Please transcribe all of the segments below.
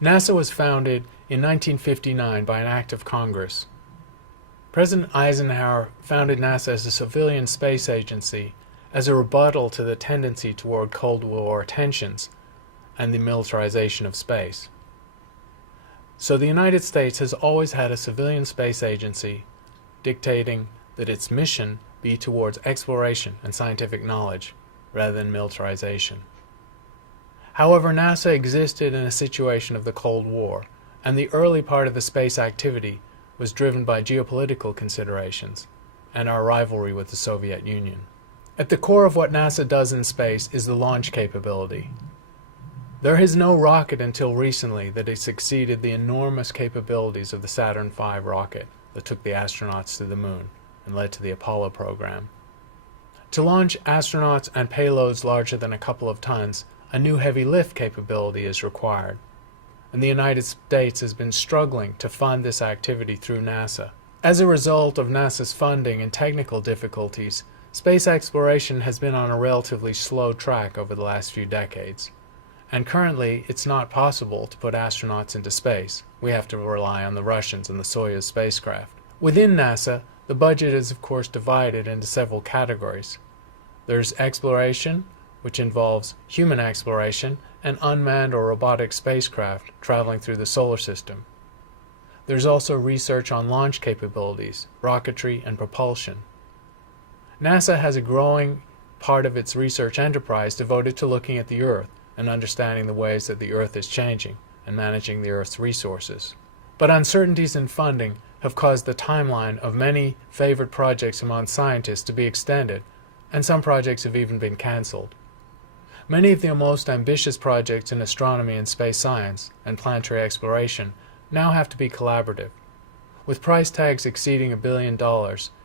NASA was founded in 1959 by an act of Congress. President Eisenhower founded NASA as a civilian space agency as a rebuttal to the tendency toward Cold War tensions and the militarization of space. So the United States has always had a civilian space agency dictating that its mission be towards exploration and scientific knowledge rather than militarization. However, NASA existed in a situation of the Cold War, and the early part of the space activity was driven by geopolitical considerations and our rivalry with the Soviet Union. At the core of what NASA does in space is the launch capability. There is no rocket until recently that has exceeded the enormous capabilities of the Saturn V rocket that took the astronauts to the moon and led to the Apollo program. To launch astronauts and payloads larger than a couple of tons, a new heavy lift capability is required, and the United States has been struggling to fund this activity through NASA. As a result of NASA's funding and technical difficulties, space exploration has been on a relatively slow track over the last few decades. And currently, it's not possible to put astronauts into space. We have to rely on the Russians and the Soyuz spacecraft. Within NASA, the budget is of course divided into several categories. There's exploration, which involves human exploration and unmanned or robotic spacecraft traveling through the solar system. There's also research on launch capabilities, rocketry, and propulsion. NASA has a growing part of its research enterprise devoted to looking at the Earth and understanding the ways that the Earth is changing and managing the Earth's resources. But uncertainties in funding have caused the timeline of many favored projects among scientists to be extended, and some projects have even been cancelled. Many of the most ambitious projects in astronomy and space science and planetary exploration now have to be collaborative. With price tags exceeding $1 billion,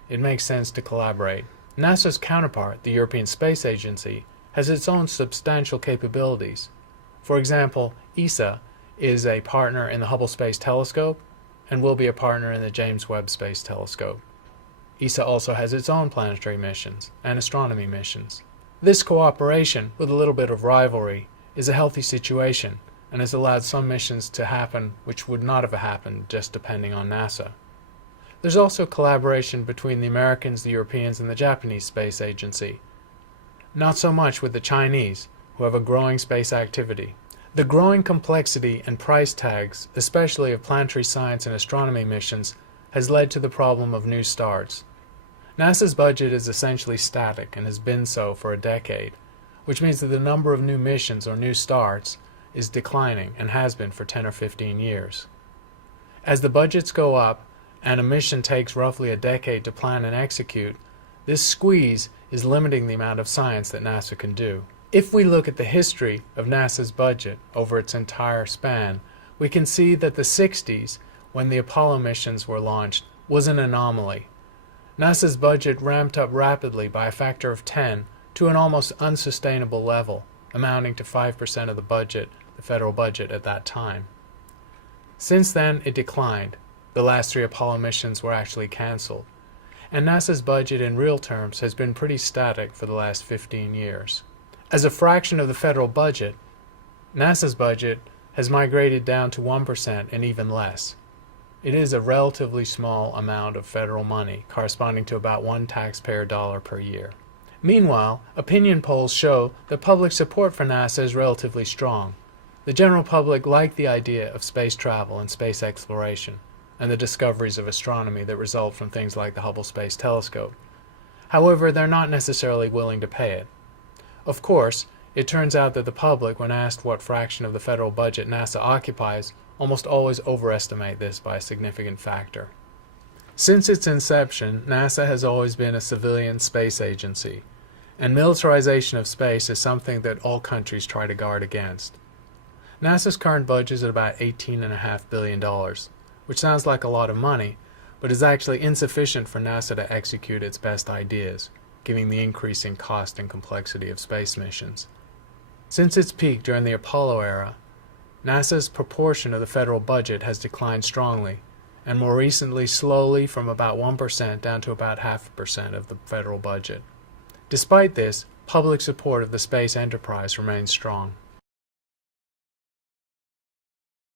it makes sense to collaborate. NASA's counterpart, the European Space Agency, has its own substantial capabilities. For example, ESA is a partner in the Hubble Space Telescope and will be a partner in the James Webb Space Telescope. ESA also has its own planetary missions and astronomy missions. This cooperation, with a little bit of rivalry, is a healthy situation and has allowed some missions to happen which would not have happened just depending on NASA. There's also collaboration between the Americans, the Europeans, and the Japanese Space Agency. Not so much with the Chinese, who have a growing space activity. The growing complexity and price tags, especially of planetary science and astronomy missions, has led to the problem of new starts. NASA's budget is essentially static and has been so for a decade, which means that the number of new missions or new starts is declining and has been for 10 or 15 years. As the budgets go up and a mission takes roughly a decade to plan and execute, this squeeze is limiting the amount of science that NASA can do. If we look at the history of NASA's budget over its entire span, we can see that the 60s, when the Apollo missions were launched, was an anomaly. NASA's budget ramped up rapidly by a factor of 10 to an almost unsustainable level, amounting to 5% of the budget, the federal budget at that time. Since then, it declined. The last 3 Apollo missions were actually canceled, and NASA's budget in real terms has been pretty static for the last 15 years. As a fraction of the federal budget, NASA's budget has migrated down to 1% and even less. It is a relatively small amount of federal money, corresponding to about $1 taxpayer dollar per year. Meanwhile, opinion polls show that public support for NASA is relatively strong. The general public like the idea of space travel and space exploration, and the discoveries of astronomy that result from things like the Hubble Space Telescope. However, they're not necessarily willing to pay it. Of course, it turns out that the public, when asked what fraction of the federal budget NASA occupies, almost always overestimate this by a significant factor. Since its inception, NASA has always been a civilian space agency, and militarization of space is something that all countries try to guard against. NASA's current budget is at about $18.5 billion, which sounds like a lot of money, but is actually insufficient for NASA to execute its best ideas, given the increasing cost and complexity of space missions. Since its peak during the Apollo era, NASA's proportion of the federal budget has declined strongly, and more recently slowly from about 1% down to about 0.5% of the federal budget. Despite this, public support of the space enterprise remains strong.